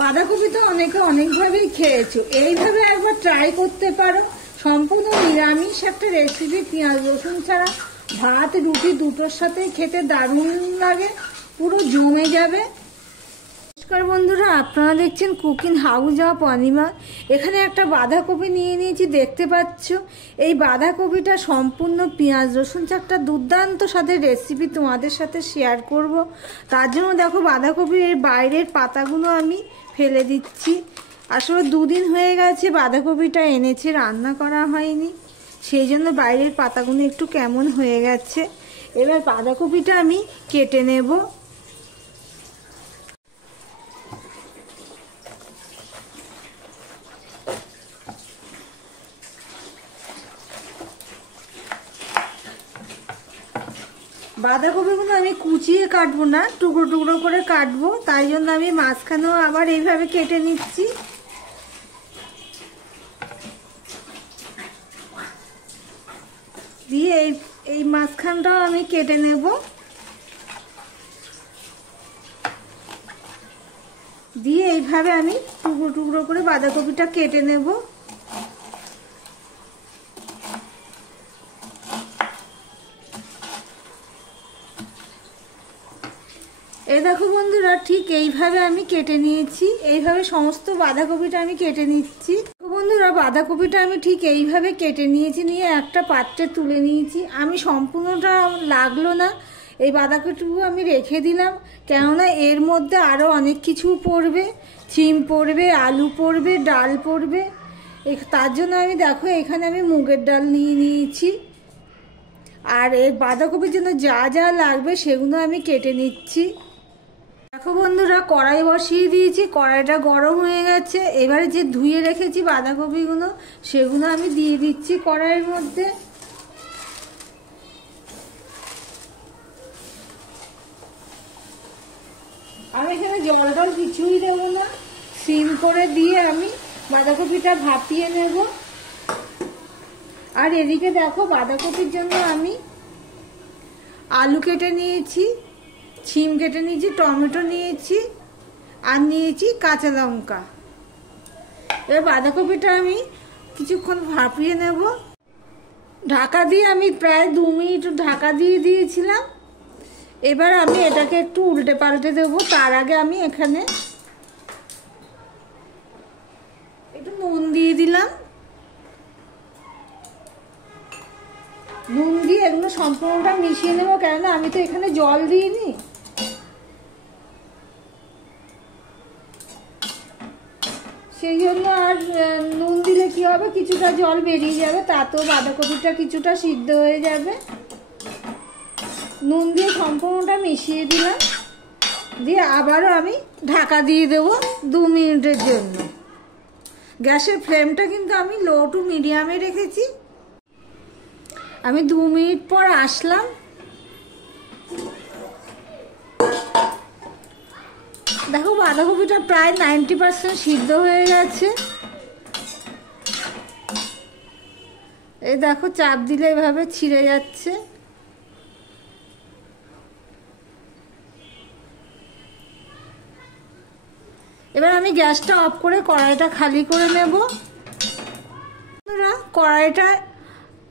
বাঁধাকপি তো অনেকে অনেকভাবেই খেয়েছো, এইভাবে একবার ট্রাই করতে পারো। সম্পূর্ণ নিরামিষ একটা রেসিপি, পেঁয়াজ রসুন ছাড়া। ভাত রুটি দুটোর সাথে খেতে দারুণ লাগে, পুরো জমে যাবে। নমস্কার বন্ধুরা, আপনারা দেখছেন কুকিং হাউস অফ অনিমা। এখানে একটা বাঁধাকপি নিয়ে নিয়েছি, দেখতে পাচ্ছ। এই বাঁধাকপিটা সম্পূর্ণ পেঁয়াজ রসুন একটা দুর্দান্ত স্বাদের রেসিপি তোমাদের সাথে শেয়ার করব। তার জন্য দেখো বাঁধাকপির এর বাইরের পাতাগুলো আমি ফেলে দিচ্ছি। আসলে দুদিন হয়ে গেছে বাঁধাকপিটা এনেছে, রান্না করা হয়নি, সেই জন্য বাইরের পাতাগুলো একটু কেমন হয়ে গেছে। এবার বাঁধাকপিটা আমি কেটে নেব। বাঁধাকপিগুলো আমি কুচিয়ে কাটবো না, টুকরো টুকরো করে কাটবো, তাই জন্য আমি মাঝখানেও আবার এইভাবে কেটে নিচ্ছি। দিয়ে এই মাঝখানটাও আমি কেটে নেব। দিয়ে এইভাবে আমি টুকরো টুকরো করে বাঁধাকপিটা কেটে নেব। এই দেখো বন্ধুরা, ঠিক এইভাবে আমি কেটে নিয়েছি। এইভাবে সমস্ত বাঁধাকপিটা আমি কেটে নিচ্ছি। বন্ধুরা, বাঁধাকপিটা আমি ঠিক এইভাবে কেটে নিয়েছি, নিয়ে একটা পাত্রে তুলে নিয়েছি। আমি সম্পূর্ণটা লাগলো না, এই বাঁধাকপিটুকু আমি রেখে দিলাম, কেননা এর মধ্যে আরও অনেক কিছু পড়বে। সিম পড়বে, আলু পড়বে, ডাল পড়বে। তার জন্য আমি দেখো এখানে আমি মুগের ডাল নিয়ে নিয়েছি। আর এই বাঁধাকপির জন্য যা যা লাগবে সেগুলো আমি কেটে নিচ্ছি। দেখো বন্ধুরা, কড়াই বসিয়ে দিয়েছি, কড়াইটা গরম হয়ে গেছে। এবারে যে ধুয়ে রেখেছি বাঁধাকপিগুলো সেগুলো আমি দিয়ে দিচ্ছি কড়াইয়ের মধ্যে। আমি এখানে জল টল কিছুই দেবো না, সিম করে দিয়ে আমি বাঁধাকপিটা ভাপিয়ে নেব। আর এদিকে দেখো বাঁধাকপির জন্য আমি আলু কেটে নিয়েছি, সিম কেটে নিয়েছি, টমেটো নিয়েছি, আর নিয়েছি কাঁচা লঙ্কা। এবার বাঁধাকপিটা আমি কিছুক্ষণ ভাপিয়ে নেব। ঢাকা দিয়ে আমি প্রায় 2 মিনিট ঢাকা দিয়ে দিয়েছিলাম। এবার আমি এটাকে একটু উল্টে পাল্টে দেবো। তার আগে আমি এখানে একটু নুন দিয়ে দিলাম। নুন দিয়ে এগুলো সম্পূর্ণটা মিশিয়ে নেবো, কেননা আমি তো এখানে জল দিইনি। সেই জন্য আর নুন দিলে কি হবে, কিছুটা জল বেরিয়ে যাবে, তাতেও বাঁধাকপিটা কিছুটা সিদ্ধ হয়ে যাবে। নুন দিয়ে সম্পূর্ণটা মিশিয়ে দিলাম, দিয়ে আবারও আমি ঢাকা দিয়ে দেবো 2 মিনিটের জন্য। গ্যাসের ফ্লেমটা কিন্তু আমি লো টু মিডিয়ামে রেখেছি। আমি 2 মিনিট পর আসলাম। দেখো বাঁধাকপিটা প্রায় 90% সিদ্ধ হয়ে গেছে। এই দেখো চাপ দিলে এভাবে ছিঁড়ে যাচ্ছে। এবার আমি গ্যাসটা অফ করে কড়াইটা খালি করে নেব। কড়াইটা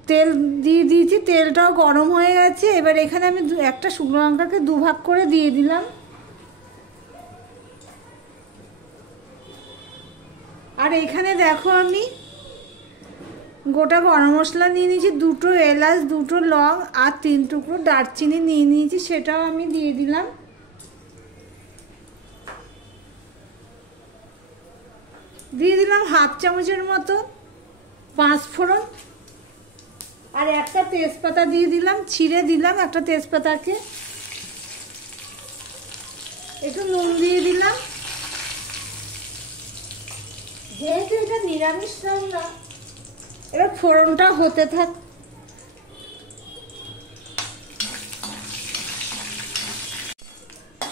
তেল দিয়ে দিয়েছি, তেলটাও গরম হয়ে গেছে। এবার এখানে আমি একটা শুকনো লঙ্কাকে 2 ভাগ করে দিয়ে দিলাম। আর এখানে দেখো আমি গোটা গরম মশলা নিয়ে নিয়েছি, 2টো এলাচ, 2টো লং আর 3 টুকরো দারচিনি নিয়ে নিয়েছি, সেটাও আমি দিয়ে দিলাম। দিয়ে দিলাম 1/2 চামচের মতো 5 ফোড়ন। আর একটা তেজপাতা দিয়ে দিলাম, ছিঁড়ে দিলাম একটা তেজপাতাকে। একটু নুন দিয়ে দিলাম। যেহেতু এটা নিরামিষ রান্না, এবার ফোড়নটা হতে থাক।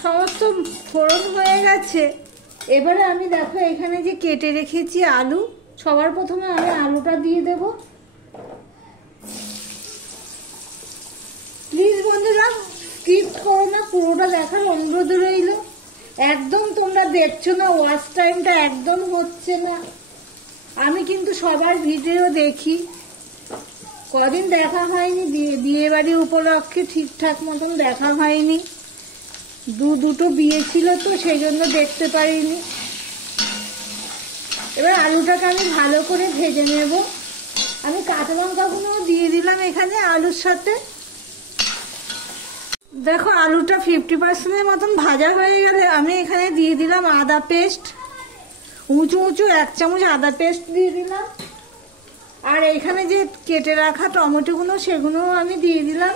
সমস্ত ফোড়ন হয়ে গেছে। এবারে আমি দেখো এখানে যে কেটে রেখেছি আলু, সবার প্রথমে আমি আলুটা দিয়ে দেব। প্লিজ বন্ধুরা স্কিপ করো না, পুরোটা দেখার অনুরোধ রইল। একদম তোমরা দেখছো না, ওয়াচ টাইমটা একদম হচ্ছে না। আমি কিন্তু সবার ভিডিও দেখি, কদিন দেখা হয়নি, বিয়ে বাড়ি উপলক্ষে ঠিকঠাক মতন দেখা হয়নি, দুটো বিয়ে ছিল তো সেই জন্য দেখতে পারিনি। এবার আলুটাকে আমি ভালো করে ভেজে নেব। আমি কাঁচা লঙ্কাগুলো দিয়ে দিলাম এখানে আলুর সাথে। দেখো আলুটা 50% মতন ভাজা হয়ে গেলে আমি এখানে দিয়ে দিলাম আদা পেস্ট, উঁচু 1 চামচ আদা পেস্ট দিয়ে দিলাম। আর এখানে যে কেটে রাখা টমেটোগুলো সেগুলো আমি দিয়ে দিলাম,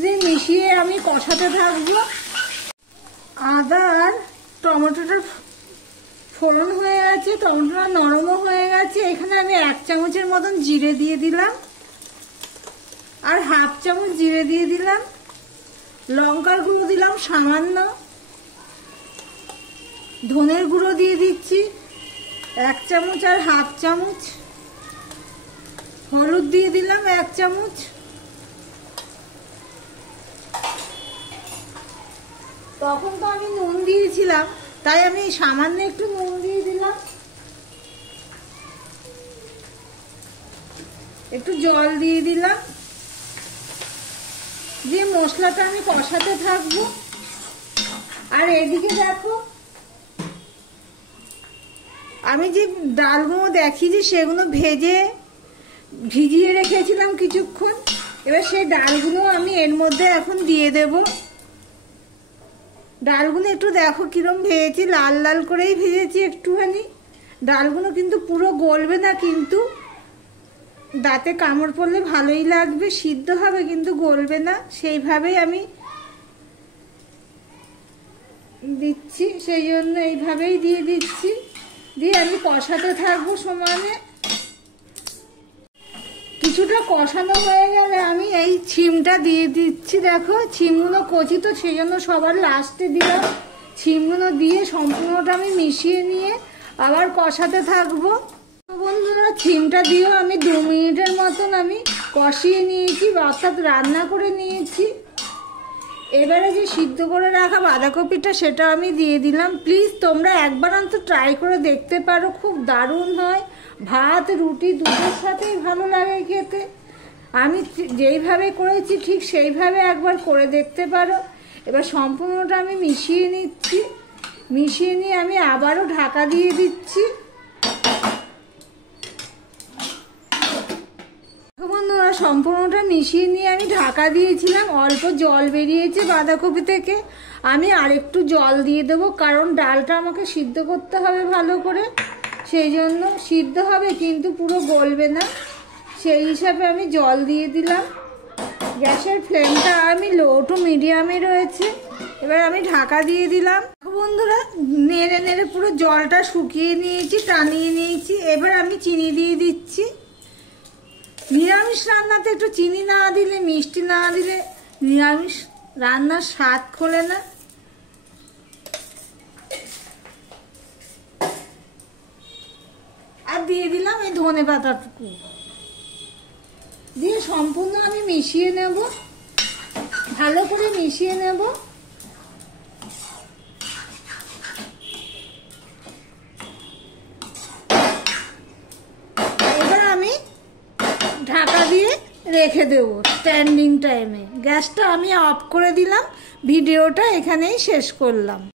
দিয়ে মিশিয়ে আমি কষাতে থাকবো। আদা আর টমেটোটা ফোড়ন হয়ে গেছে, টমেটোটা নরমও হয়ে গেছে। এখানে আমি 1 চামচের মতন জিরে দিয়ে দিলাম, আর 1/2 চামচ জিরে দিয়ে দিলাম। লঙ্কার গুঁড়ো দিলাম সামান্য, ধনের গুঁড়ো দিয়ে দিচ্ছি 1 চামচ আর 1/2 চামচ, হলুদ দিয়ে দিলাম 1 চামচ। তখন তো আমি নুন দিয়েছিলাম, তাই আমি সামান্য একটু নুন দিয়ে দিলাম। একটু জল দিয়ে দিলাম, দিয়ে মশলাটা আমি কষাতে থাকবো। আর এদিকে দেখো আমি যে ডালগুলো দেখিয়েছি সেগুলো ভিজিয়ে রেখেছিলাম কিছুক্ষণ। এবার সেই ডালগুলো আমি এর মধ্যে এখন দিয়ে দেব। ডালগুলো একটু দেখো কিরম ভেজেছি, লাল লাল করেই ভেজেছি একটুখানি। ডালগুলো কিন্তু পুরো গলবে না, কিন্তু দাঁতে কামড় পড়লে ভালোই লাগবে, সিদ্ধ হবে কিন্তু গলবে না, সেইভাবেই আমি দিচ্ছি। সেই জন্য এইভাবেই দিয়ে দিচ্ছি, দিয়ে আমি কষাতে থাকবো সমানে। কিছুটা কষানো হয়ে গেলে আমি এই ছিমটা দিয়ে দিচ্ছি। দেখো ছিমগুলো কচি তো সেই জন্য সবার লাস্টে দিলাম। ছিমগুলো দিয়ে সম্পূর্ণটা আমি মিশিয়ে নিয়ে আবার কষাতে থাকবো। বন্ধুরা ছিমটা দিয়েও আমি 2 মিনিটের মতন আমি কষিয়ে নিয়েছি, অর্থাৎ রান্না করে নিয়েছি। এবারে যে সিদ্ধ করে রাখা বাঁধাকপিটা সেটা আমি দিয়ে দিলাম। প্লিজ তোমরা একবার অন্তত ট্রাই করে দেখতে পারো, খুব দারুণ হয়। ভাত রুটি দুটোর সাথেই ভালো লাগে খেতে। আমি যেইভাবে করেছি ঠিক সেইভাবে একবার করে দেখতে পারো। এবার সম্পূর্ণটা আমি মিশিয়ে নিচ্ছি, মিশিয়ে নিয়ে আমি আবারও ঢাকা দিয়ে দিচ্ছি। বন্ধুরা সম্পূর্ণটা মিশিয়ে নিয়ে আমি ঢাকা দিয়েছিলাম, অল্প জল বেরিয়েছে বাঁধাকপি থেকে। আমি আরেকটু জল দিয়ে দেবো, কারণ ডালটা আমাকে সিদ্ধ করতে হবে ভালো করে, সেই জন্য সিদ্ধ হবে কিন্তু পুরো গলবে না, সেই হিসাবে আমি জল দিয়ে দিলাম। গ্যাসের ফ্লেমটা আমি লো টু মিডিয়ামে রয়েছে। এবার আমি ঢাকা দিয়ে দিলাম। বন্ধুরা নেড়ে নেড়ে পুরো জলটা শুকিয়ে নিয়েছি, টানিয়ে নিয়েছি। এবার আমি চিনি দিয়ে দিচ্ছি। নিরামিষ রান্নাতে একটু চিনি না দিলে, মিষ্টি না দিলে নিরামিষ রান্নার স্বাদ খোলে না। আর দিয়ে দিলাম এই ধনে পাতাটুকু, দিয়ে সম্পূর্ণ আমি মিশিয়ে নেব, ভালো করে মিশিয়ে নেব। এবার আমি ঢাকা দিয়ে রেখে দেবো স্ট্যান্ডিং টাইমে। গ্যাসটা আমি অফ করে দিলাম। ভিডিওটা এখানেই শেষ করলাম।